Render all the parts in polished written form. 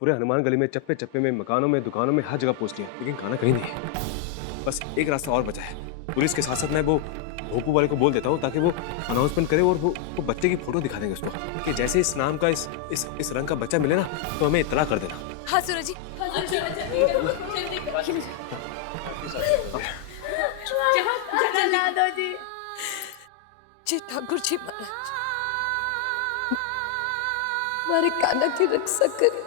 पूरे हनुमान गली में, चप्पे चप्पे में, मकानों में, दुकानों में, हर जगह पूछ लिया, लेकिन कान्हा कहीं नहीं है। बस एक रास्ता और बचा है। पुलिस के साथ साथ मैं वो भोपू वाले को बोल देता हूँ ताकि वो अनाउंसमेंट करे और वो बच्चे की फोटो दिखा देंगे उसको कि जैसे इस नाम का इस रंग का बच्चा मिले ना तो हमें इत्तला कर देना। हाँ सूरज जी। जी ठाकुर जी महाराज, हमारे कान्हा की रक्षा करें।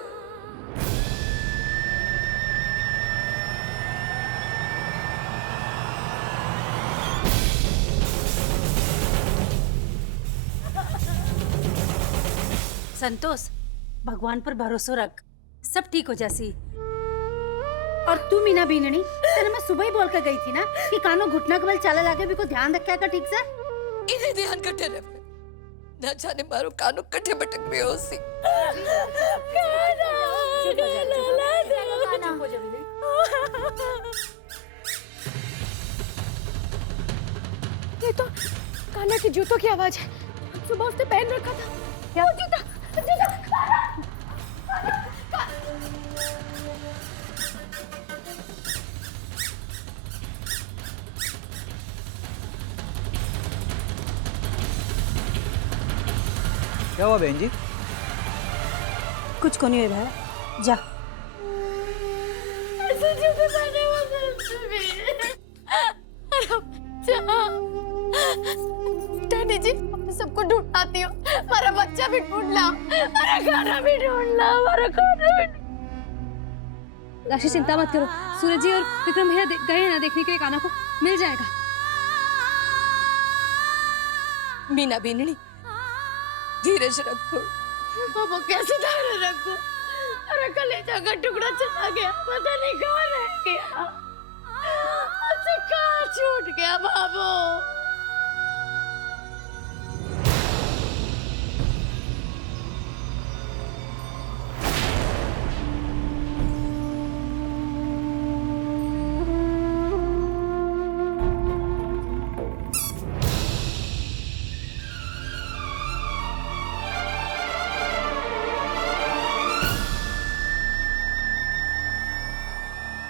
संतोष, भगवान पर भरोसा रख, सब ठीक हो जासी। और तू मीना बीननी, तेरे मैं सुबह ही बोल कर गई थी ना कि कानो घुटना के बल चाला लागे भी को ध्यान रखा कर ठीक से। इन्हें ध्यान कटे रहे, न जाने मारो कानो कटे बटक में हो सी। ये तो कान्हा के जूतों की आवाज है। सुबह उसने पहन रखा था। क्या जूता? क्या हुआ बहन जी? कुछ को नहीं हुआ भाई, जा। डैडी जी, मैं सबको ढूंढ आती हूँ। हमारा बच्चा भी ढूंढ ला, हमारा खाना भी ढूंढ ला, हमारा खाना भी। राशि चिंता मत करो, सूरज जी और विक्रम भैया गए हैं ना देखने के लिए, कान्हा को मिल जाएगा। मीना बीननी, धीरज रखो। वो कैसे धैर्य रखो? अरे कलेजा का टुकड़ा चला गया, पता नहीं कहाँ रह गया। मुझसे कहाँ छूट गया बाबू?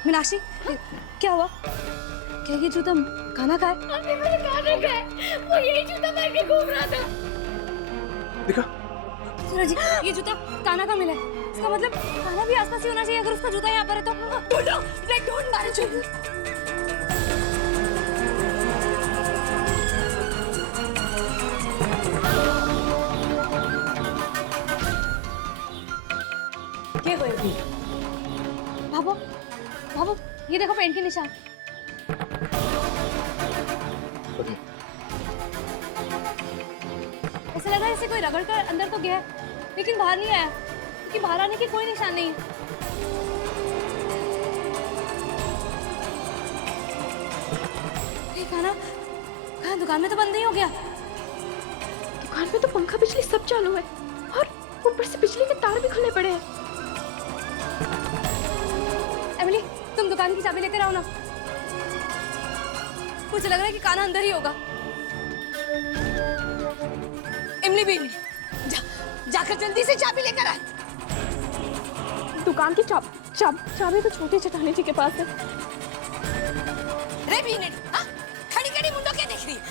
मीनाक्षी, क्या हुआ? क्या ये जूता कान्हा का है? अभी मेरे खाने का है, वो यही जूता पहन के घूम रहा था। देखा? सूरज जी, ये जूता कान्हा का मिला है। इसका मतलब कान्हा भी आसपास ही होना चाहिए। अगर उसका जूता यहाँ पर है तो ढूंढो, ढूंढ मारे चाहिए। क्या होएगी? भाभो, भाभो, ये देखो पेंट के निशान। ऐसा लग रहा है जैसे कोई रगड़ कर अंदर तो गया है, लेकिन बाहर नहीं आया, क्योंकि बाहर आने की कोई निशान नहीं है। खाना दुकान में तो बंद नहीं हो गया। दुकान में तो पंखा बिजली सब चालू है और ऊपर से बिजली के तार भी खुले पड़े हैं। एमिली, तुम दुकान की चाबी लेकर आओ ना। मुझे लग रहा है कि कान्हा अंदर ही होगा। इमली बीननी, जाकर जल्दी से चाबी लेकर आ। दुकान की चाबी तो छोटी चटानी जी के पास है। रे बीननी, हाँ? खड़ी खड़ी मुंडो क्या देख रही है?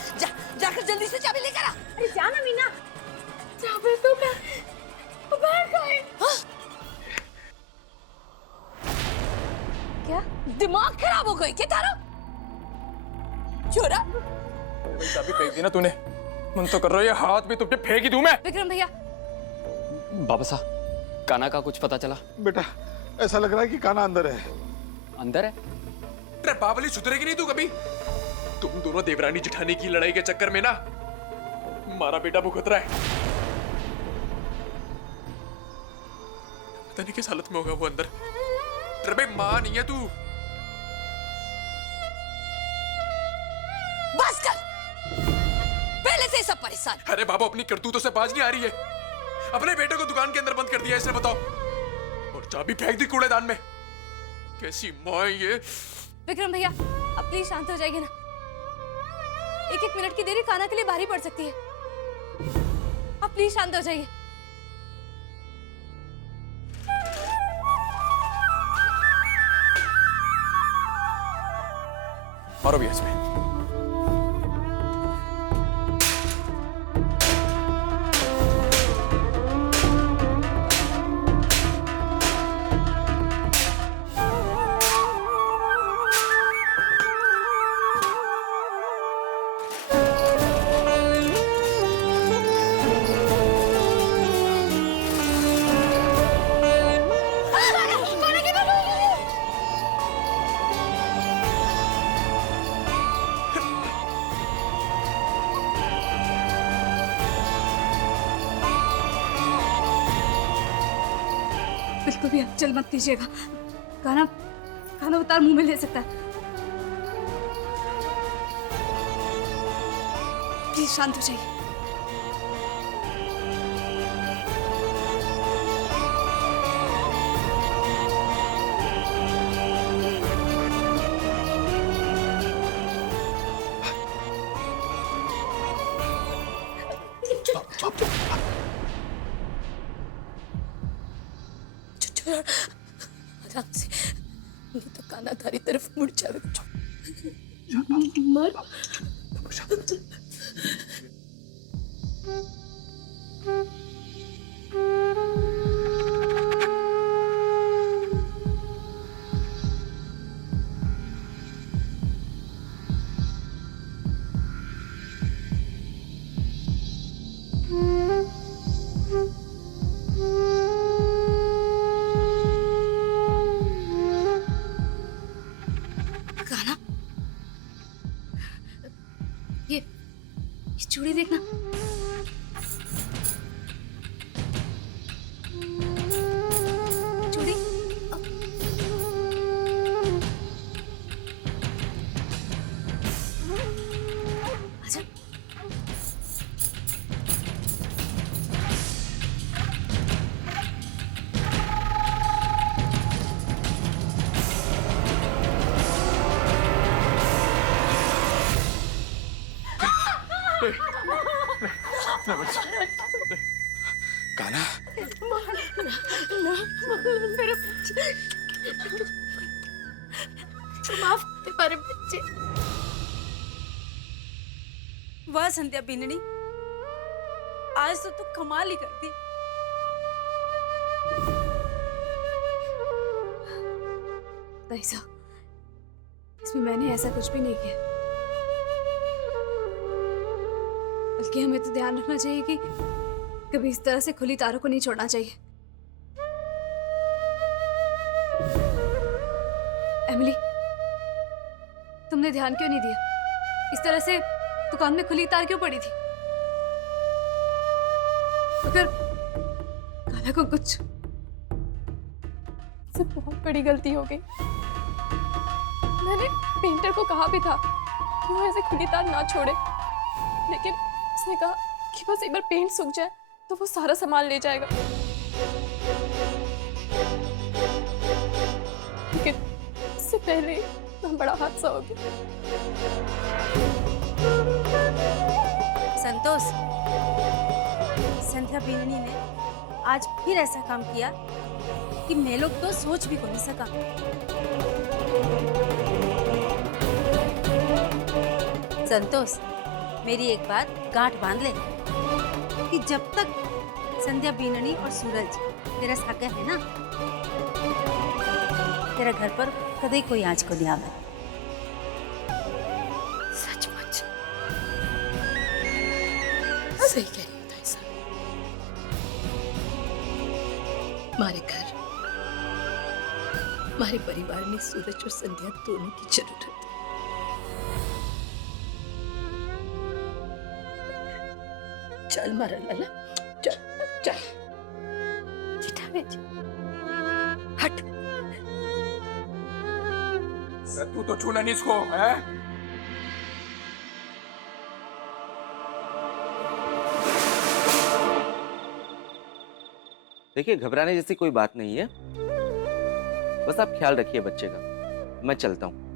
जाकर जल्दी से चाबी लेकर आ। अरे जाना मीना, चाबी तो मैं गई। क्या? दिमाग खराब हो गई क्या तारा? छोरा, चाबी फेंक दी ना तूने। मन तो कर रहा है ये हाथ भी तुझे फेंक ही दूं मैं। विक्रम भैया, बाबा साहब, कान्हा का कुछ पता चला? बेटा, ऐसा लग रहा है कि कान्हा अंदर है। अंदर है? अरे बावली सुधरेगी नहीं तू कभी। तुम दोनों देवरानी जिठानी की लड़ाई के चक्कर में ना हमारा बेटा भुगत रहा है। पता नहीं किस हालत में होगा वो अंदर। अरे बे मां नहीं है तू। बस कर, पहले से सब परेशान। अरे बाबा, अपनी करतूतों से बाज नहीं आ रही है। अपने बेटे को दुकान के अंदर बंद कर दिया इसने, बताओ, और चाबी फेंक दी कूड़ेदान में। कैसी मां है ये। विक्रम भैया, अब प्लीज शांत हो जाइए ना। एक एक मिनट की देरी कान्हा के लिए भारी पड़ सकती है। आप प्लीज शांत हो जाइए। मारो भी इसमें। बिल्कुल भी हलचल मत कीजिएगा। खाना खाना अवतार मुंह में ले सकता है। प्लीज शांत हो जाइए। आराम से, नहीं तो काना तारी तरफ मुड़ जावे। मर ये चूड़ी देखना। चूड़ी आजा। काना माफ कर मेरे बच्चे। वाह संध्या बीननी, आज तो तू कमाल ही कर दी। भाई साहब, इसमें मैंने ऐसा कुछ भी नहीं किया। बल्कि हमें तो ध्यान रखना चाहिए कि कभी इस तरह से खुली तारों को नहीं छोड़ना चाहिए। एमिली, तुमने ध्यान क्यों नहीं दिया? इस तरह से दुकान में खुली तार क्यों पड़ी थी? अगर काना को कुछ से बहुत बड़ी गलती हो गई। मैंने पेंटर को कहा भी था कि वो ऐसे खुली तार ना छोड़े, लेकिन उसने कहा कि बस एक बार पेंट सूख जाए तो वो सारा सामान ले जाएगा। लेकिन इससे पहले ना बड़ा हादसा हो गया। संतोष, संध्या बीननी ने आज फिर ऐसा काम किया कि मैं लोग तो सोच भी को नहीं सका। संतोष, मेरी एक बात गांठ बांध ले कि जब तक संध्या बीननी और सूरज तेरा साका है ना, तेरा घर पर कभी कोई आँच को नहीं आवे। सचमुच सही कह रही हो ताई साहब। हमारे घर, हमारे परिवार में सूरज और संध्या दोनों की जरूरत है। चल मारा लाला, चल चल। चिटा बेच, हट। तू तो छूना नहीं इसको, है? देखिए, घबराने जैसी कोई बात नहीं है। बस आप ख्याल रखिए बच्चे का। मैं चलता हूँ।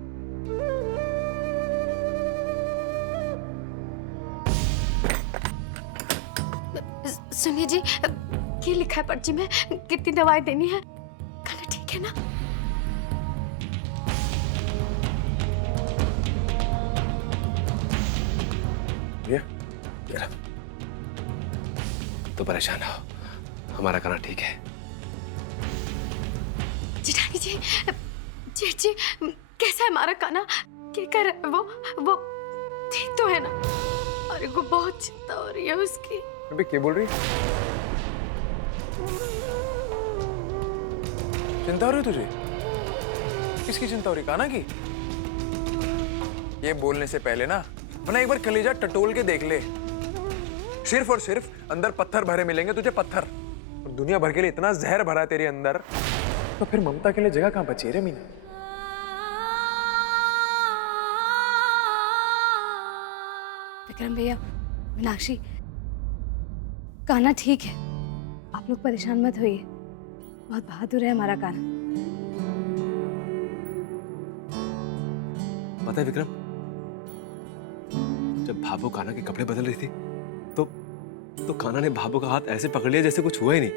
सुनिए जी, ये लिखा है पर्ची में कितनी दवाई देनी है। खाना ठीक है ना? तो परेशान हो, हमारा खाना ठीक है। जेठानी जी, जेठ जी, कैसा है हमारा काना? क्या कर रहा है वो ठीक तो है ना? अरे को बहुत चिंता हो रही है उसकी। अबे क्या बोल रही? चिंता हो रही तुझे? किसकी चिंता हो रही? काना की? ये बोलने से पहले ना अपना एक बार कलेजा टटोल के देख ले। सिर्फ और सिर्फ अंदर पत्थर भरे मिलेंगे तुझे, पत्थर। और दुनिया भर के लिए इतना जहर भरा है तेरे अंदर, तो फिर ममता के लिए जगह कहां बची है रे मीना? विक्रम भैया, मीनाक्षी, काना ठीक है, आप लोग परेशान मत होइए। बहुत बहादुर है हमारा काना। पता है विक्रम, जब भाभो काना के कपड़े बदल रही थी तो काना ने भाभो का हाथ ऐसे पकड़ लिया जैसे कुछ हुआ ही नहीं।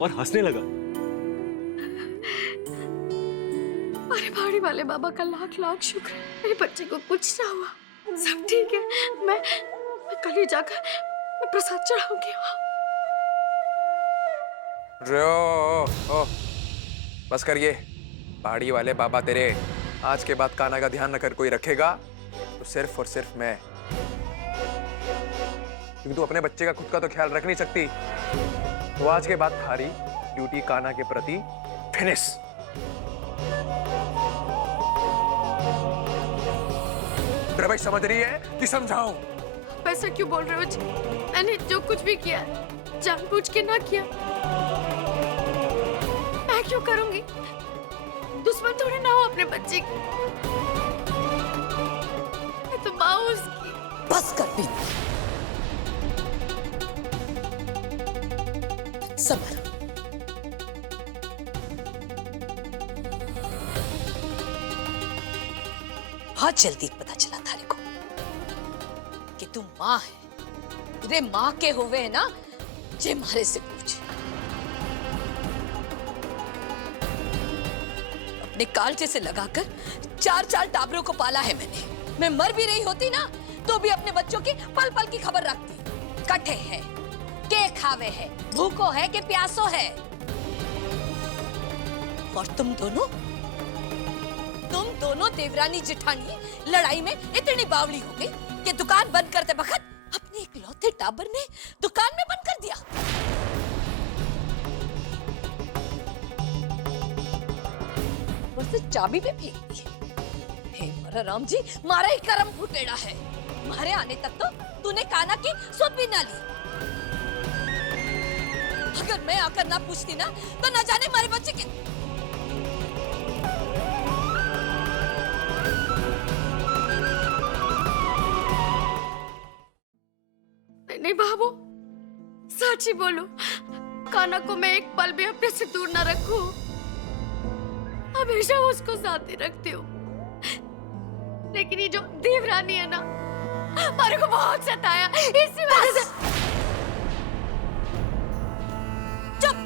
और हंसने लगा। अरे पहाड़ी वाले बाबा का लाख लाख शुक्र है, मेरे बच्चे को कुछ ना हुआ, सब ठीक है। मैं कल ही जाकर मैं प्रसाद चढ़ाऊंगी वहाँ। बस करिए। पहाड़ी वाले बाबा तेरे आज के बाद काना का ध्यान अगर कोई रखेगा तो सिर्फ और सिर्फ मैं। क्योंकि तू अपने बच्चे का खुद का तो ख्याल रख नहीं सकती, तो आज के बाद थारी ड्यूटी काना के प्रति फिनिश। भाई समझ रही है कि समझाऊं? ऐसा क्यों बोल रहे हो जी? मैंने जो कुछ भी किया जानबूझ के ना किया। मैं क्यों करूंगी? दुश्मन थोड़ी ना हो अपने बच्चे की। मैं तो माँ हूं उसकी। बस कर भी सबर। बहुत जल्दी पता चला थारे को कि तू माँ है। तेरे माँ के हुए है ना, जे मारे से पूछ। अपने कालचे से लगाकर 4 टाबरों को पाला है मैंने। मैं मर भी रही होती ना तो भी अपने बच्चों की पल पल की खबर रखती। कटे है के खावे है, भूखो है के प्यासो है। और तुम दोनों देवरानी जिठानी लड़ाई में इतनी बावली हो गई कि दुकान बंद करते वक्त अपने इकलौते टाबर ने दुकान में बंद कर दिया। बस चाबी पे फेंक दी। हे मारा राम जी, मारा ही करम फुटेड़ा है। मारे आने तक तो तूने काना की सुध भी ना ली। अगर मैं आकर ना पूछती ना तो ना जाने मारे बच्चे के। नहीं बाबू, सच ही बोलो, काना को मैं एक पल भी अपने से दूर ना रखूं। हमेशा उसको साथ ही रखती हूँ। लेकिन ये जो देवरानी है ना, हमारे को बहुत सताया, इसी वजह से। चुप!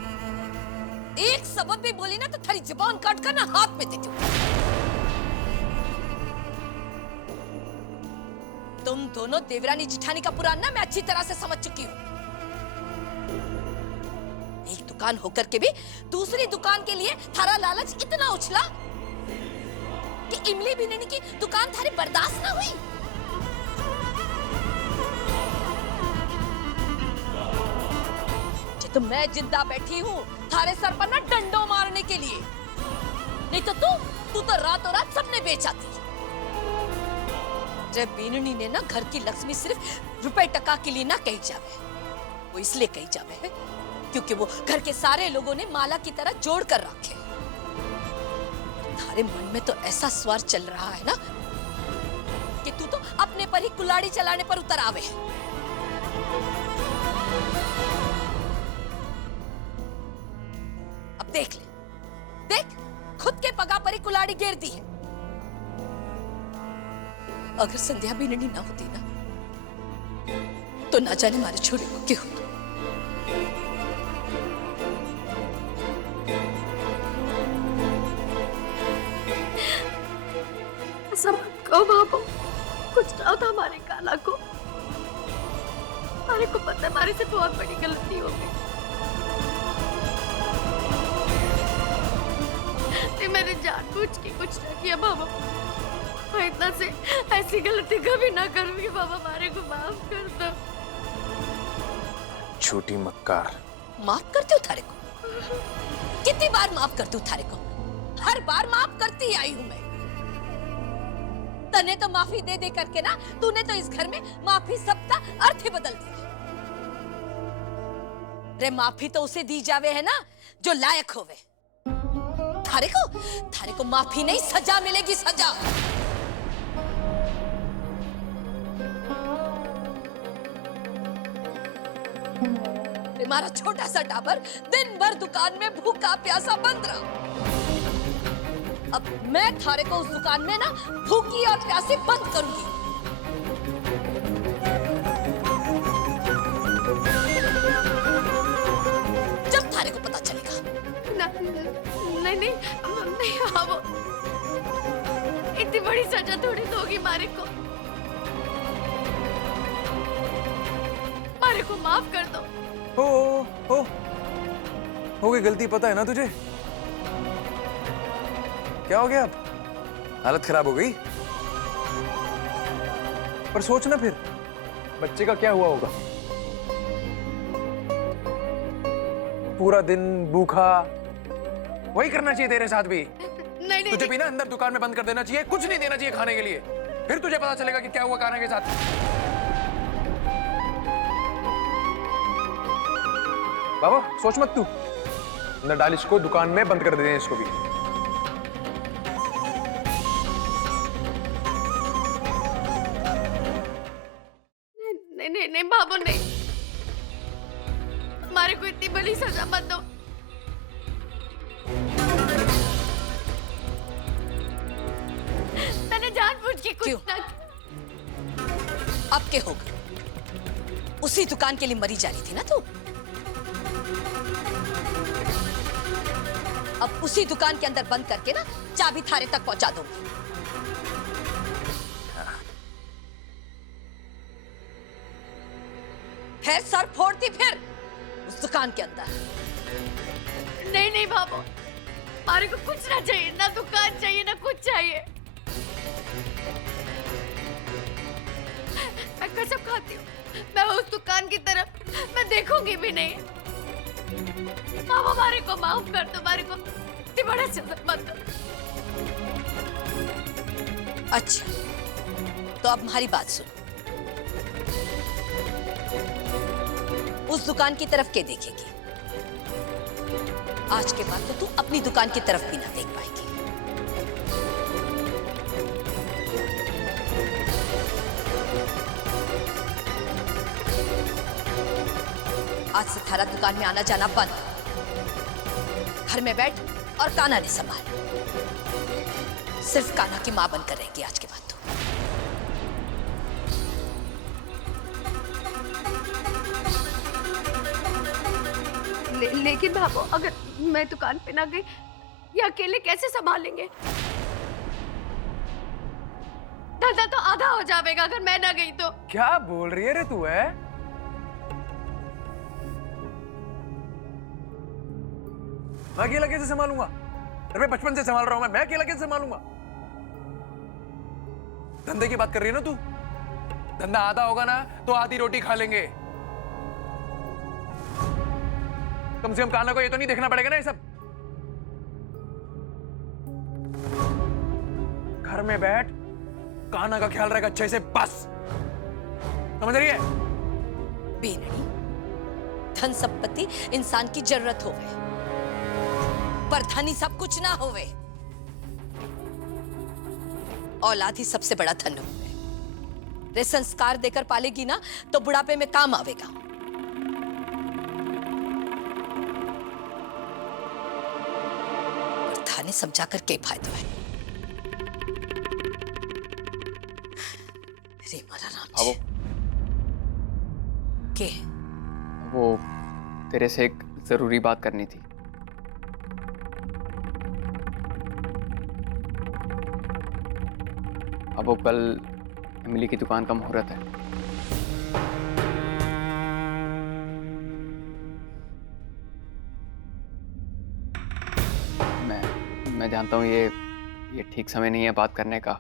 एक शब्द भी बोली ना तो थारी जुबान काट कर ना हाथ में दे दूं। तुम दोनों देवरानी जिठानी का पुराण ना मैं अच्छी तरह से समझ चुकी हूँ। एक दुकान होकर के भी दूसरी दुकान के लिए थारा लालच इतना उछला कि इमली बिननी की दुकान थारी बर्दाश्त ना हुई। तो मैं जिंदा बैठी हूँ थारे सर पर ना डंडों मारने के लिए। नहीं तो तू तो रातों रात सबने बेच आती। जब बीननी ने ना घर की लक्ष्मी सिर्फ रुपए टका के लिए ना कही जावे, वो इसलिए कही जावे है क्योंकि वो घर के सारे लोगों ने माला की तरह जोड़ कर रखे। थारे मन में तो ऐसा स्वार चल रहा है ना कि तू तो अपने पर ही कुल्हाड़ी चलाने पर उतर आवे है। अब देख ले, देख खुद के पगा पर ही कुल्हाड़ी गिर दी है। अगर संध्या बीननी ना होती ना तो ना जाने हमारे छोरे को क्या होता। ऐसा मत कहो बाबू, कुछ ना होता हमारे काला को। हमारे को पता है हमारे से बहुत बड़ी गलती हो गई। नहीं, मैंने जानबूझ के कुछ ना किया बाबा। मैं इतना से ऐसी गलती कभी ना करूंगी बाबा, हमारे को माफ कर दो। छोटी मक्कार। माफ करते हो थारे को? कितनी बार माफ करती हूँ थारे को? हर बार माफ करती आई हूँ मैं। तने तो माफी दे दे करके ना, तूने तो इस घर में माफी शब्द का अर्थ ही बदल दिया। रे माफी तो उसे दी जावे है ना जो लायक होवे। थारे को माफी नहीं, सजा मिलेगी, सजा। हमारा छोटा सा टाबर दिन भर दुकान में भूखा प्यासा बंद रहा। अब मैं थारे को उस दुकान में ना भूखी और प्यासी बंद करूंगी। जब थारे को पता चलेगा। नहीं बाबू, इतनी बड़ी सजा थोड़ी दोगी मारे को। मारे को माफ कर दो। हो गई गलती, पता है ना तुझे? क्या हो गया? अब हालत खराब हो गई। पर सोच ना फिर बच्चे का क्या हुआ होगा। पूरा दिन भूखा, वही करना चाहिए तेरे साथ भी। नहीं तुझे भी ना अंदर दुकान में बंद कर देना चाहिए, कुछ नहीं देना चाहिए खाने के लिए। फिर तुझे पता चलेगा कि क्या हुआ खाने के साथ। बाबा सोच मत तू, अंदर डाल इसको, दुकान में बंद कर दे दें इसको भी। नहीं बाबू नहीं, हमारे को इतनी बड़ी सजा मत दो। मैंने जानबूझ के कुछ ना। अब क्या होगा? उसी दुकान के लिए मरी जा रही थी ना तू? अब उसी दुकान के अंदर बंद करके ना चाबी थारे तक पहुंचा दूंगी। फिर सर फोड़ती फिर उस दुकान के अंदर। नहीं बाबू, हमारे को कुछ ना चाहिए, ना दुकान चाहिए ना कुछ चाहिए। मैं कसम खाती हूँ, मैं उस दुकान की तरफ मैं देखूंगी भी नहीं। बाबा हमारे को माफ कर दो, हमारे को इतनी बड़ा सजा मत दो। अच्छा, तो अब हमारी बात सुन। उस दुकान की तरफ क्या देखेगी? आज के बाद तो तू अपनी दुकान की तरफ भी ना देख पाएगी। आज से थारा दुकान में आना जाना बंद। घर में बैठ और काना ने संभाल। सिर्फ काना की मां बनकर रहेगी आज के बाद तो। लेकिन बाबू, अगर मैं दुकान पे ना गई, ये अकेले कैसे संभालेंगे? धंधा तो आधा हो जाएगा अगर मैं ना गई तो। क्या बोल रही है रे तू? है मैं अकेला कैसे संभालूंगा? अरे बचपन से संभाल रहा हूं मैं अकेला कैसे संभालूंगा? धंधे की बात कर रही है ना तू? धंधा आधा होगा ना तो आधी रोटी खा लेंगे। कम से कम काना को ये तो नहीं देखना पड़ेगा ना ये सब। घर में बैठ, काना का ख्याल रखेगा अच्छे से, बस। समझ रही है? बेनड़ी, धन संपत्ति इंसान की जरूरत होवे, पर धनी सब कुछ ना होवे। औलाद ही सबसे बड़ा धन होवे। रे संस्कार देकर पालेगी ना तो बुढ़ापे में काम आवेगा। पर थाने समझा कर क्या फायदा है? रे मारा राम जी। के? वो तेरे से एक जरूरी बात करनी थी। अब वो कल एमिली की दुकान का मुहूर्त है। मैं जानता हूँ ये ठीक समय नहीं है बात करने का।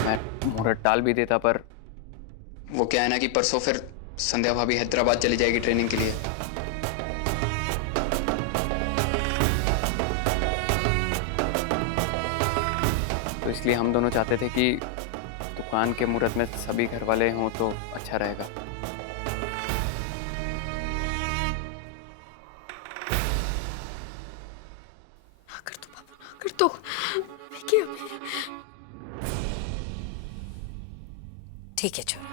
मैं मुहूर्त टाल भी देता, पर वो क्या है ना कि परसों फिर संध्या भाभी हैदराबाद चली जाएगी ट्रेनिंग के लिए। तो इसलिए हम दोनों चाहते थे कि दुकान के मुहूर्त में सभी घर वाले हों तो अच्छा रहेगा। ना कर दो पापा, ना कर दो। विकी अभी ठीक है छोरा,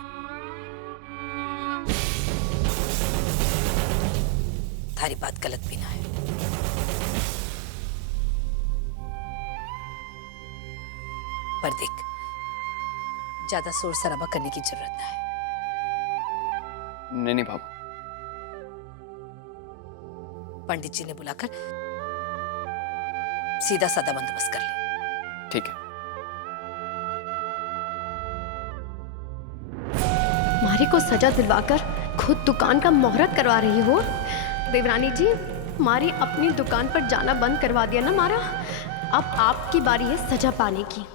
थारी बात गलत भी ना है। पर देख, ज्यादा शोर शराबा करने की जरूरत ना है। नहीं बाबू, पंडित जी ने बुलाकर सीधा साधा बंदोबस्त कर ले। ठीक है। मारी को सजा दिलवाकर खुद दुकान का मुहूर्त करवा रही हो। देवरानी जी, मारी अपनी दुकान पर जाना बंद करवा दिया ना मारा। अब आपकी बारी है सजा पाने की।